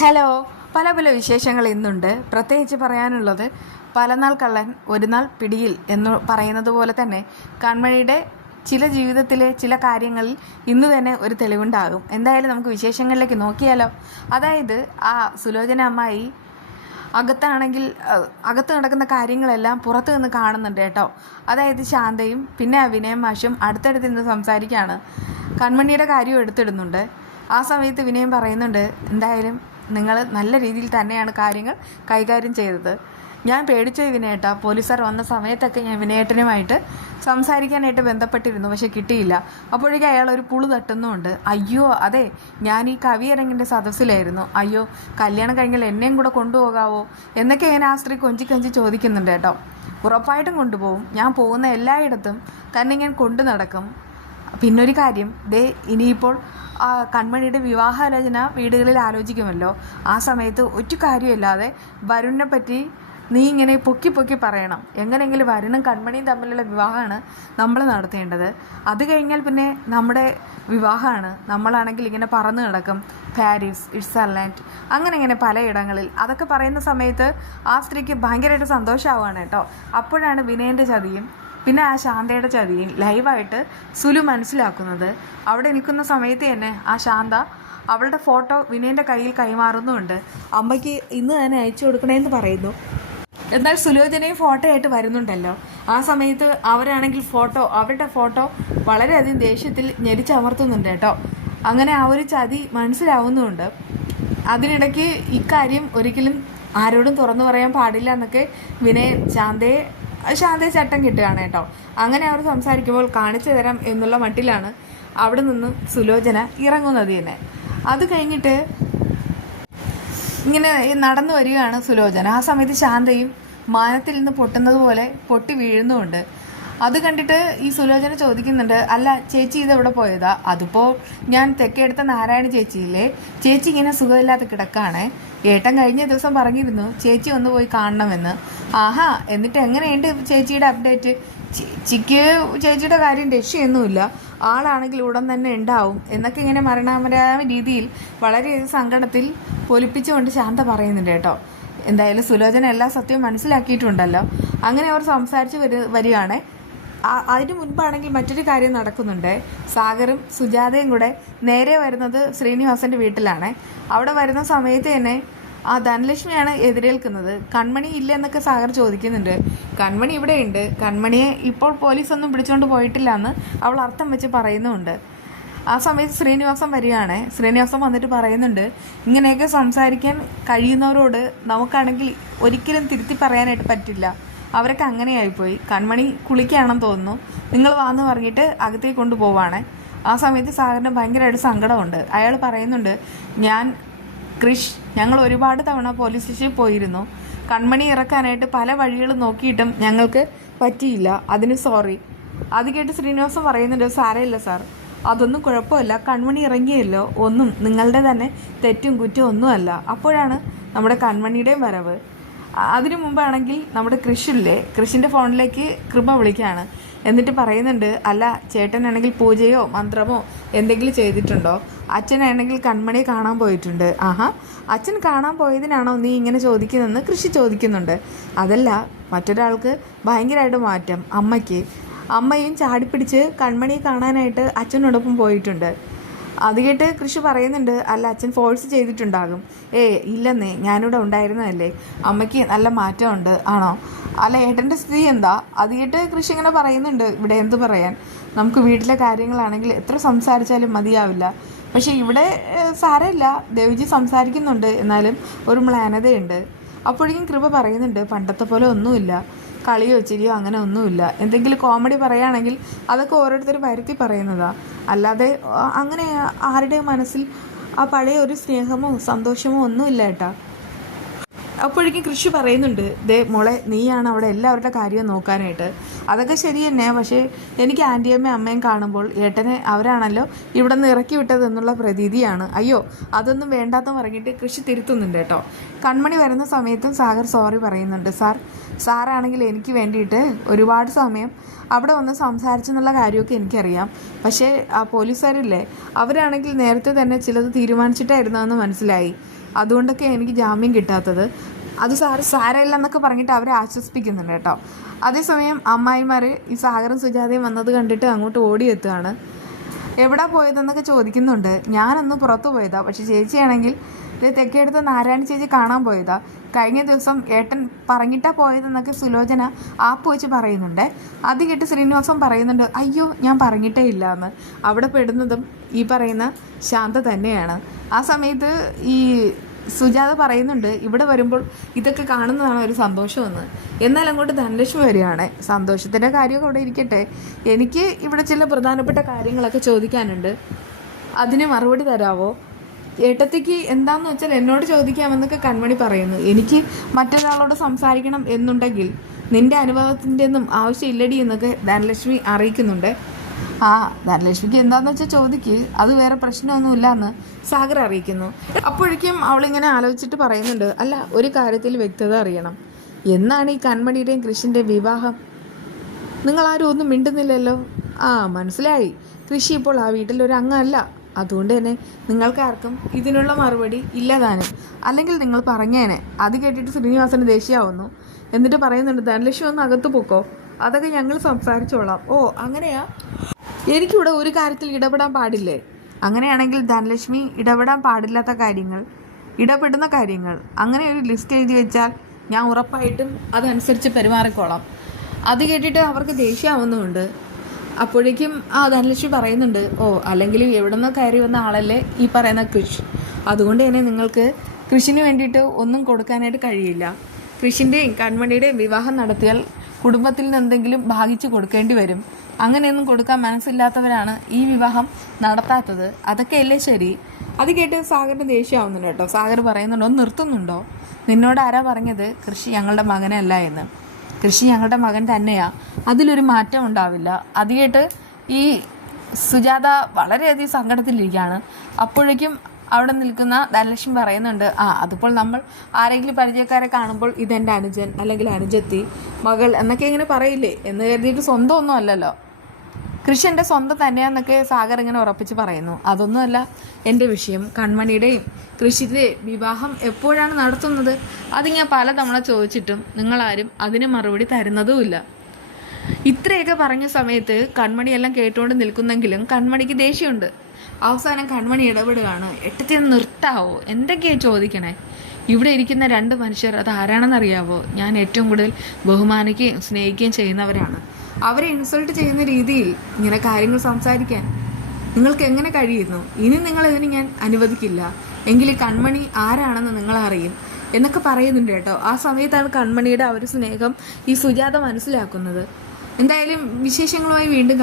Hello. പല പല വിശേഷങ്ങൾ ഇന്നുണ്ട്. പ്രത്യേകിച്ച് പറയാനുള്ളത് പലനാൾ കള്ളൻ ഒരു നാൾ പിടിയിൽ എന്ന് പറയുന്നത് പോലെ തന്നെ കൺമണിയുടെ ചില ജീവിതത്തിലെ ചില കാര്യങ്ങളിൽ ഇന്ന് തന്നെ ഒരു തെളിവുണ്ടാകും. എന്തായാലും നമുക്ക് വിശേഷങ്ങളിലേക്ക് നോക്കിയാലോ. അതായത് ആ സുലോചന അമ്മായി അകത്ത് നടക്കുന്ന കാര്യങ്ങളെല്ലാം പുറത്തു നിന്ന് കാണുന്നുണ്ട് കേട്ടോ. അതായത് ശാന്തയും പിന്നെ വിനയം മാഷും അടുത്തടുത്ത് നിന്ന് സംസാരിക്കുകയാണ്. കൺമണിയുടെ കാര്യം എടുത്തിടുന്നുണ്ട്. ആ സമയത്ത് വിനയം പറയുന്നുണ്ട്, എന്തായാലും നിങ്ങൾ നല്ല രീതിയിൽ തന്നെയാണ് കാര്യങ്ങൾ കൈകാര്യം ചെയ്തത്. ഞാൻ പേടിച്ചു വിനയേട്ട. പോലീസുകാർ വന്ന സമയത്തൊക്കെ ഞാൻ വിനയേട്ടനുമായിട്ട് സംസാരിക്കാനായിട്ട് ബന്ധപ്പെട്ടിരുന്നു, പക്ഷെ കിട്ടിയില്ല. അപ്പോഴേക്കും അയാൾ ഒരു പുളു തട്ടുന്നുമുണ്ട്. അയ്യോ അതെ, ഞാൻ ഈ കവിയരങ്ങിൻ്റെ സദസ്സിലായിരുന്നു. അയ്യോ, കല്യാണം കഴിഞ്ഞാൽ എന്നെയും കൂടെ കൊണ്ടുപോകാവോ എന്നൊക്കെ ഇങ്ങനെ ആ സ്ത്രീ കൊഞ്ചി ചോദിക്കുന്നുണ്ട് കേട്ടോ. ഉറപ്പായിട്ടും കൊണ്ടുപോകും. ഞാൻ പോകുന്ന എല്ലായിടത്തും തന്നെ ഞാൻ കൊണ്ടു നടക്കും. പിന്നൊരു കാര്യം, ഇനിയിപ്പോൾ കൺമണിയുടെ വിവാഹാലോചന വീടുകളിൽ ആലോചിക്കുമല്ലോ. ആ സമയത്ത് ഒരു കാര്യമില്ലാതെ വരുണിനെ പറ്റി നീ ഇങ്ങനെ പൊക്കി പറയണം. എങ്ങനെയെങ്കിലും വരുണും കൺമണിയും തമ്മിലുള്ള വിവാഹമാണ് നമ്മൾ നടത്തേണ്ടത്. അത് കഴിഞ്ഞാൽ പിന്നെ നമ്മുടെ വിവാഹമാണ്. നമ്മളാണെങ്കിൽ ഇങ്ങനെ പറന്ന് കിടക്കും, പാരീസ്, സ്വിറ്റ്സർലാൻഡ്, അങ്ങനെ പലയിടങ്ങളിൽ. അതൊക്കെ പറയുന്ന സമയത്ത് ആ സ്ത്രീക്ക് ഭയങ്കരമായിട്ട് സന്തോഷമാവുകയാണ് കേട്ടോ. അപ്പോഴാണ് വിനയൻ്റെ ചതിയും പിന്നെ ആ ശാന്തയുടെ ചതിയും ലൈവായിട്ട് സുലു മനസ്സിലാക്കുന്നത്. അവിടെ നിൽക്കുന്ന സമയത്ത് തന്നെ ആ ശാന്ത അവളുടെ ഫോട്ടോ വിനയൻ്റെ കയ്യിൽ കൈമാറുന്നുമുണ്ട്. അമ്മയ്ക്ക് ഇന്ന് തന്നെ അയച്ചു കൊടുക്കണമെന്ന് പറയുന്നു. എന്നാൽ സുലോചനയും ഫോട്ടോ ആയിട്ട് വരുന്നുണ്ടല്ലോ. ആ സമയത്ത് അവരാണെങ്കിൽ അവരുടെ ഫോട്ടോ വളരെയധികം ദേഷ്യത്തിൽ ഞെരിച്ചമർത്തുന്നുണ്ട് കേട്ടോ. അങ്ങനെ ആ ഒരു ചതി മനസ്സിലാവുന്നുമുണ്ട്. അതിനിടയ്ക്ക് ഇക്കാര്യം ഒരിക്കലും ആരോടും തുറന്നു പറയാൻ പാടില്ല എന്നൊക്കെ വിനയൻ ശാന്തയെ ചട്ടം കിട്ടുകയാണ് കേട്ടോ. അങ്ങനെ അവർ സംസാരിക്കുമ്പോൾ കാണിച്ചു തരാം എന്നുള്ള മട്ടിലാണ് അവിടെ നിന്ന് സുലോചന ഇറങ്ങുന്നത് തന്നെ. അത് കഴിഞ്ഞിട്ട് ഇങ്ങനെ നടന്നു വരികയാണ് സുലോചന. ആ സമയത്ത് ശാന്തയും മാനത്തിൽ നിന്ന് പൊട്ടുന്നത് പോലെ പൊട്ടി വീഴുന്നുമുണ്ട്. അത് കണ്ടിട്ട് ഈ സുലോചന ചോദിക്കുന്നുണ്ട്, അല്ല ചേച്ചി ഇതെവിടെ പോയതാ? അതിപ്പോൾ ഞാൻ തെക്കേടുത്ത നാരായണ ചേച്ചിയില്ലേ, ചേച്ചി ഇങ്ങനെ സുഖമില്ലാതെ കിടക്കാണ്. ഏട്ടൻ കഴിഞ്ഞ ദിവസം പറഞ്ഞിരുന്നു ചേച്ചി ഒന്ന് പോയി കാണണമെന്ന്. ആഹാ, എന്നിട്ട് എങ്ങനെയുണ്ട് ചേച്ചിയുടെ അപ്ഡേറ്റ്? ചേച്ചിയുടെ കാര്യം രക്ഷയൊന്നുമില്ല, ആളാണെങ്കിൽ ഉടൻ തന്നെ ഉണ്ടാവും എന്നൊക്കെ ഇങ്ങനെ മരണാമരായ രീതിയിൽ വളരെയധികം സങ്കടത്തിൽ പൊലിപ്പിച്ചുകൊണ്ട് ശാന്ത പറയുന്നുണ്ട് കേട്ടോ. എന്തായാലും സുലോചന എല്ലാ സത്യവും മനസ്സിലാക്കിയിട്ടുണ്ടല്ലോ. അങ്ങനെ അവർ സംസാരിച്ച് വരികയാണ്. അതിനു മുൻപാണെങ്കിൽ മറ്റൊരു കാര്യം നടക്കുന്നുണ്ട്. സാഗറും സുജാതയും കൂടെ നേരെ വരുന്നത് ശ്രീനിവാസന്റെ വീട്ടിലാണ്. അവിടെ വരുന്ന സമയത്ത് തന്നെ ആ ധനലക്ഷ്മിയാണ് എതിരേൽക്കുന്നത്. കൺമണി ഇല്ല എന്നൊക്കെ സാഗർ ചോദിക്കുന്നുണ്ട്. കൺമണി ഇവിടെയുണ്ട്, കൺമണിയെ ഇപ്പോൾ പോലീസൊന്നും പിടിച്ചുകൊണ്ട് പോയിട്ടില്ല എന്ന് അവൾ അർത്ഥം വെച്ച് പറയുന്നുമുണ്ട്. ആ സമയത്ത് ശ്രീനിവാസം വരികയാണ്. ശ്രീനിവാസം വന്നിട്ട് പറയുന്നുണ്ട്, ഇങ്ങനെയൊക്കെ സംസാരിക്കാൻ കഴിയുന്നവരോട് നമുക്കാണെങ്കിൽ ഒരിക്കലും തിരുത്തി പറയാനായിട്ട് പറ്റില്ല. അവരൊക്കെ അങ്ങനെയായിപ്പോയി. കൺമണി കുളിക്കുകയാണെന്ന് തോന്നുന്നു, നിങ്ങൾ വാന്ന് പറഞ്ഞിട്ട് അകത്തേക്ക് കൊണ്ടുപോവാണ്. ആ സമയത്ത് സാഗറിന് ഭയങ്കരമായിട്ട് സങ്കടമുണ്ട്. അയാൾ പറയുന്നുണ്ട്, ഞങ്ങൾ ഒരുപാട് തവണ പോലീസ് സ്റ്റേഷനിൽ പോയിരുന്നു. കൺമണി ഇറക്കാനായിട്ട് പല വഴികളും നോക്കിയിട്ടും ഞങ്ങൾക്ക് പറ്റിയില്ല, അതിന് സോറി. അത് കേട്ട് ശ്രീനിവാസം പറയുന്നുണ്ട്, സാരമില്ല സാർ, അതൊന്നും കുഴപ്പമില്ല, കൺമണി ഇറങ്ങിയല്ലോ, ഒന്നും നിങ്ങളുടെ തന്നെ തെറ്റും കുറ്റവും ഒന്നുമല്ല. അപ്പോഴാണ് നമ്മുടെ കൺമണിയുടെയും വരവ്. അതിനു മുമ്പാണെങ്കിൽ നമ്മുടെ കൃഷിൻ്റെ ഫോണിലേക്ക് കൃപ വിളിക്കുകയാണ്. എന്നിട്ട് പറയുന്നുണ്ട്, അല്ല ചേട്ടനാണെങ്കിൽ പൂജയോ മന്ത്രമോ എന്തെങ്കിലും ചെയ്തിട്ടുണ്ടോ? അച്ഛനാണെങ്കിൽ കൺമണിയെ കാണാൻ പോയിട്ടുണ്ട്. ആഹാ, അച്ഛൻ കാണാൻ പോയതിനാണോ നീ ഇങ്ങനെ ചോദിക്കുന്നതെന്ന് കൃഷി ചോദിക്കുന്നുണ്ട്. അതല്ല, മറ്റൊരാൾക്ക് ഭയങ്കരമായിട്ട് മാറ്റം. അമ്മയും ചാടിപ്പിടിച്ച് കൺമണിയെ കാണാനായിട്ട് അച്ഛനോടൊപ്പം പോയിട്ടുണ്ട്. അത് കേട്ട് കൃഷി പറയുന്നുണ്ട്, അല്ല അച്ഛൻ ഫോഴ്സ് ചെയ്തിട്ടുണ്ടാകും. ഇല്ലെന്നേ, ഞാനിവിടെ ഉണ്ടായിരുന്നതല്ലേ, അമ്മയ്ക്ക് നല്ല മാറ്റമുണ്ട്. ആണോ? അല്ല ഏട്ടൻ്റെ സ്ഥിതി എന്താ? അത് കേട്ട് കൃഷി ഇങ്ങനെ പറയുന്നുണ്ട്, ഇവിടെ എന്ത് പറയാൻ, നമുക്ക് വീട്ടിലെ കാര്യങ്ങളാണെങ്കിൽ എത്ര സംസാരിച്ചാലും മതിയാവില്ല. പക്ഷെ ഇവിടെ സാരമില്ല, ദേവിജി സംസാരിക്കുന്നുണ്ട്, എന്നാലും ഒരു മ്ലാനതയുണ്ട്. അപ്പോഴേക്കും കൃപ പറയുന്നുണ്ട്, പണ്ടത്തെ പോലെ ഒന്നുമില്ല, കളിയോ ചിരിയോ അങ്ങനെ ഒന്നുമില്ല. എന്തെങ്കിലും കോമഡി പറയുകയാണെങ്കിൽ അതൊക്കെ ഓരോരുത്തർ വരുത്തി പറയുന്നതാണ്, അല്ലാതെ അങ്ങനെ ആരുടെ മനസ്സിൽ ആ പഴയ ഒരു സ്നേഹമോ സന്തോഷമോ ഒന്നുമില്ല ഏട്ടാ. അപ്പോഴേക്കും കൃഷി പറയുന്നുണ്ട്, മോളെ നീയാണ് അവിടെ എല്ലാവരുടെ കാര്യവും നോക്കാനായിട്ട്. അതൊക്കെ ശരി തന്നെ, പക്ഷേ എനിക്ക് ആൻറ്റിയമ്മയും അമ്മയും കാണുമ്പോൾ ഏട്ടനെ അവരാണല്ലോ ഇവിടെ നിന്ന് ഇറക്കി വിട്ടതെന്നുള്ള പ്രതീതിയാണ്. അയ്യോ, അതൊന്നും വേണ്ടാത്തെന്ന് പറഞ്ഞിട്ട് കൃഷി തിരുത്തുന്നുണ്ട് കേട്ടോ. കൺമണി വരുന്ന സമയത്തും സാഗർ സോറി പറയുന്നുണ്ട്. സാറാണെങ്കിൽ എനിക്ക് വേണ്ടിയിട്ട് ഒരുപാട് സമയം അവിടെ വന്ന് സംസാരിച്ചെന്നുള്ള കാര്യമൊക്കെ എനിക്കറിയാം. പക്ഷേ ആ പോലീസുകാരില്ലേ, അവരാണെങ്കിൽ നേരത്തെ തന്നെ ചിലത് തീരുമാനിച്ചിട്ടായിരുന്നതെന്ന് മനസ്സിലായി. അതുകൊണ്ടൊക്കെ എനിക്ക് ജാമ്യം കിട്ടാത്തത്. അത് സാരമില്ലെന്നൊക്കെ പറഞ്ഞിട്ട് അവരെ ആശ്വസിപ്പിക്കുന്നുണ്ട് കേട്ടോ. അതേസമയം അമ്മായിമാർ ഈ സാഗറും സുജാതയും വന്നത് കണ്ടിട്ട് അങ്ങോട്ട് ഓടിയെത്തുകയാണ്. എവിടെ പോയതെന്നൊക്കെ ചോദിക്കുന്നുണ്ട്. ഞാനൊന്ന് പുറത്തു പോയതാ, പക്ഷെ ചേച്ചിയാണെങ്കിൽ തെക്കേടുത്ത് നാരായണ ചേച്ചി കാണാൻ പോയതാ. കഴിഞ്ഞ ദിവസം ഏട്ടൻ പറഞ്ഞിട്ടാ പോയതെന്നൊക്കെ സുലോചന ആപ്പ് വെച്ച് പറയുന്നുണ്ട്. അത് കേട്ട് ശ്രീനിവാസം പറയുന്നുണ്ട്, അയ്യോ ഞാൻ പറഞ്ഞിട്ടേ ഇല്ല എന്ന്. അവിടെ പെടുന്നതും ഈ പറയുന്ന ശാന്ത തന്നെയാണ്. ആ സമയത്ത് ഈ സുജാത പറയുന്നുണ്ട്, ഇവിടെ വരുമ്പോൾ ഇതൊക്കെ കാണുന്നതാണ് ഒരു സന്തോഷമെന്ന്. എന്നാൽ അങ്ങോട്ട് ധനലക്ഷ്മി വരികയാണ്. സന്തോഷത്തിൻ്റെ കാര്യമൊക്കെ അവിടെ ഇരിക്കട്ടെ, എനിക്ക് ഇവിടെ ചില പ്രധാനപ്പെട്ട കാര്യങ്ങളൊക്കെ ചോദിക്കാനുണ്ട്, അതിന് മറുപടി തരാവോ? ഏട്ടത്തിക്ക് എന്താണെന്ന് വെച്ചാൽ എന്നോട് ചോദിക്കാമെന്നൊക്കെ കൺമണി പറയുന്നു. എനിക്ക് മറ്റൊരാളോട് സംസാരിക്കണം എന്നുണ്ടെങ്കിൽ നിൻ്റെ അനുഭവത്തിൻ്റെ ഒന്നും ആവശ്യമില്ലടി എന്നൊക്കെ ധനലക്ഷ്മി അറിയിക്കുന്നുണ്ട്. ധനലക്ഷ്മിക്ക് എന്താണെന്ന് വെച്ചാൽ ചോദിക്ക്, അത് വേറെ പ്രശ്നമൊന്നുമില്ല എന്ന് സാഗർ അറിയിക്കുന്നു. അപ്പോഴേക്കും അവളിങ്ങനെ ആലോചിച്ചിട്ട് പറയുന്നുണ്ട്, അല്ല ഒരു കാര്യത്തിൽ വ്യക്തത അറിയണം. എന്നാണ് ഈ കൺമണിയുടെയും കൃഷിൻ്റെയും വിവാഹം? നിങ്ങളാരും ഒന്നും മിണ്ടുന്നില്ലല്ലോ. മനസ്സിലായി, കൃഷി ഇപ്പോൾ ആ വീട്ടിലൊരു അംഗമല്ല. അതുകൊണ്ട് തന്നെ നിങ്ങൾക്കാർക്കും ഇതിനുള്ള മറുപടി ഇല്ലതാനും. അല്ലെങ്കിൽ നിങ്ങൾ പറഞ്ഞേനെ. അത് കേട്ടിട്ട് ശ്രീനിവാസന് ദേഷ്യമാവുന്നു. എന്നിട്ട് പറയുന്നുണ്ട്, ധനലക്ഷ്മി ഒന്ന് അകത്ത് പൊക്കോ, അതൊക്കെ ഞങ്ങൾ സംസാരിച്ചോളാം. അങ്ങനെയാ? എനിക്കിവിടെ ഒരു കാര്യത്തിൽ ഇടപെടാൻ പാടില്ലേ? അങ്ങനെയാണെങ്കിൽ ധനലക്ഷ്മി ഇടപെടാൻ പാടില്ലാത്ത കാര്യങ്ങൾ, ഇടപെടുന്ന കാര്യങ്ങൾ അങ്ങനെ ഒരു ലിസ്റ്റ് എഴുതി വെച്ചാൽ ഞാൻ ഉറപ്പായിട്ടും അതനുസരിച്ച് പെരുമാറിക്കോളാം. അത് കേട്ടിട്ട് അവർക്ക് ദേഷ്യമാവുന്നുമുണ്ട്. അപ്പോഴേക്കും ധനലക്ഷ്മി പറയുന്നുണ്ട്, അല്ലെങ്കിൽ എവിടെ നിന്ന് കയറി വന്ന ആളല്ലേ ഈ പറയുന്ന കൃഷി. അതുകൊണ്ട് തന്നെ നിങ്ങൾക്ക് കൃഷിന് വേണ്ടിയിട്ട് ഒന്നും കൊടുക്കാനായിട്ട് കഴിയില്ല. കൃഷിൻ്റെയും കൺമണിയുടെയും വിവാഹം നടത്തിയാൽ കുടുംബത്തിൽ നിന്ന് എന്തെങ്കിലും ഭാഗിച്ച് കൊടുക്കേണ്ടി വരും. അങ്ങനെയൊന്നും കൊടുക്കാൻ മനസ്സില്ലാത്തവരാണ് ഈ വിവാഹം നടത്താത്തത്. അതൊക്കെയല്ലേ ശരി? അത് കേട്ട് സാഗറിന് ദേഷ്യമാവുന്നുണ്ട് കേട്ടോ. സാഗർ പറയുന്നുണ്ടോ, നിർത്തുന്നുണ്ടോ? നിന്നോട് ആരാ പറഞ്ഞത് കൃഷി ഞങ്ങളുടെ മകനല്ല എന്ന്? കൃഷി ഞങ്ങളുടെ മകൻ തന്നെയാ, അതിലൊരു മാറ്റം ഉണ്ടാവില്ല. അത് കേട്ട് ഈ സുജാത വളരെയധികം സങ്കടത്തിലിരിക്കുകയാണ്. അപ്പോഴേക്കും അവിടെ നിൽക്കുന്ന ധനലക്ഷ്മി പറയുന്നുണ്ട്, അതിപ്പോൾ നമ്മൾ ആരെങ്കിലും പരിചയക്കാരെ കാണുമ്പോൾ ഇതെൻ്റെ അനുജൻ അല്ലെങ്കിൽ അനുജത്തി മകൾ എന്നൊക്കെ ഇങ്ങനെ പറയില്ലേ എന്ന് കരുതിയിട്ട് സ്വന്തം ഒന്നും അല്ലല്ലോ, കൃഷി എൻ്റെ സ്വന്തം തന്നെയാന്നൊക്കെ സാഗർ ഇങ്ങനെ ഉറപ്പിച്ച് പറയുന്നു. അതൊന്നുമല്ല എൻ്റെ വിഷയം. കൺമണിയുടെയും കൃഷിയുടെയും വിവാഹം എപ്പോഴാണ് നടത്തുന്നത്? അത് ഞാൻ പലതവണ ചോദിച്ചിട്ടും നിങ്ങളാരും അതിന് മറുപടി തരുന്നതുമില്ല. ഇത്രയൊക്കെ പറഞ്ഞ സമയത്ത് കൺമണിയെല്ലാം കേട്ടുകൊണ്ട് നിൽക്കുന്നെങ്കിലും കൺമണിക്ക് ദേഷ്യമുണ്ട്. അവസാനം കൺമണി ഇടപെടുകയാണ്. എട്ടത്തിൽ നിർത്താവോ? എന്തൊക്കെയാണ് ചോദിക്കണേ? ഇവിടെ ഇരിക്കുന്ന 2 മനുഷ്യർ അത് ആരാണെന്നറിയാവോ? ഞാൻ ഏറ്റവും കൂടുതൽ ബഹുമാനിക്കുകയും സ്നേഹിക്കുകയും ചെയ്യുന്നവരാണ്. അവരെ ഇൻസൾട്ട് ചെയ്യുന്ന രീതിയിൽ ഇങ്ങനെ കാര്യങ്ങൾ സംസാരിക്കാൻ നിങ്ങൾക്ക് എങ്ങനെ കഴിയുന്നു? ഇനി നിങ്ങളിതിന് ഞാൻ അനുവദിക്കില്ല. എങ്കിൽ ഈ കൺമണി ആരാണെന്ന് നിങ്ങളറിയും എന്നൊക്കെ പറയുന്നുണ്ട് കേട്ടോ. ആ സമയത്താണ് കൺമണിയുടെ ആ ഒരു സ്നേഹം ഈ സുജാത മനസ്സിലാക്കുന്നത്. എന്തായാലും വിശേഷങ്ങളുമായി വീണ്ടും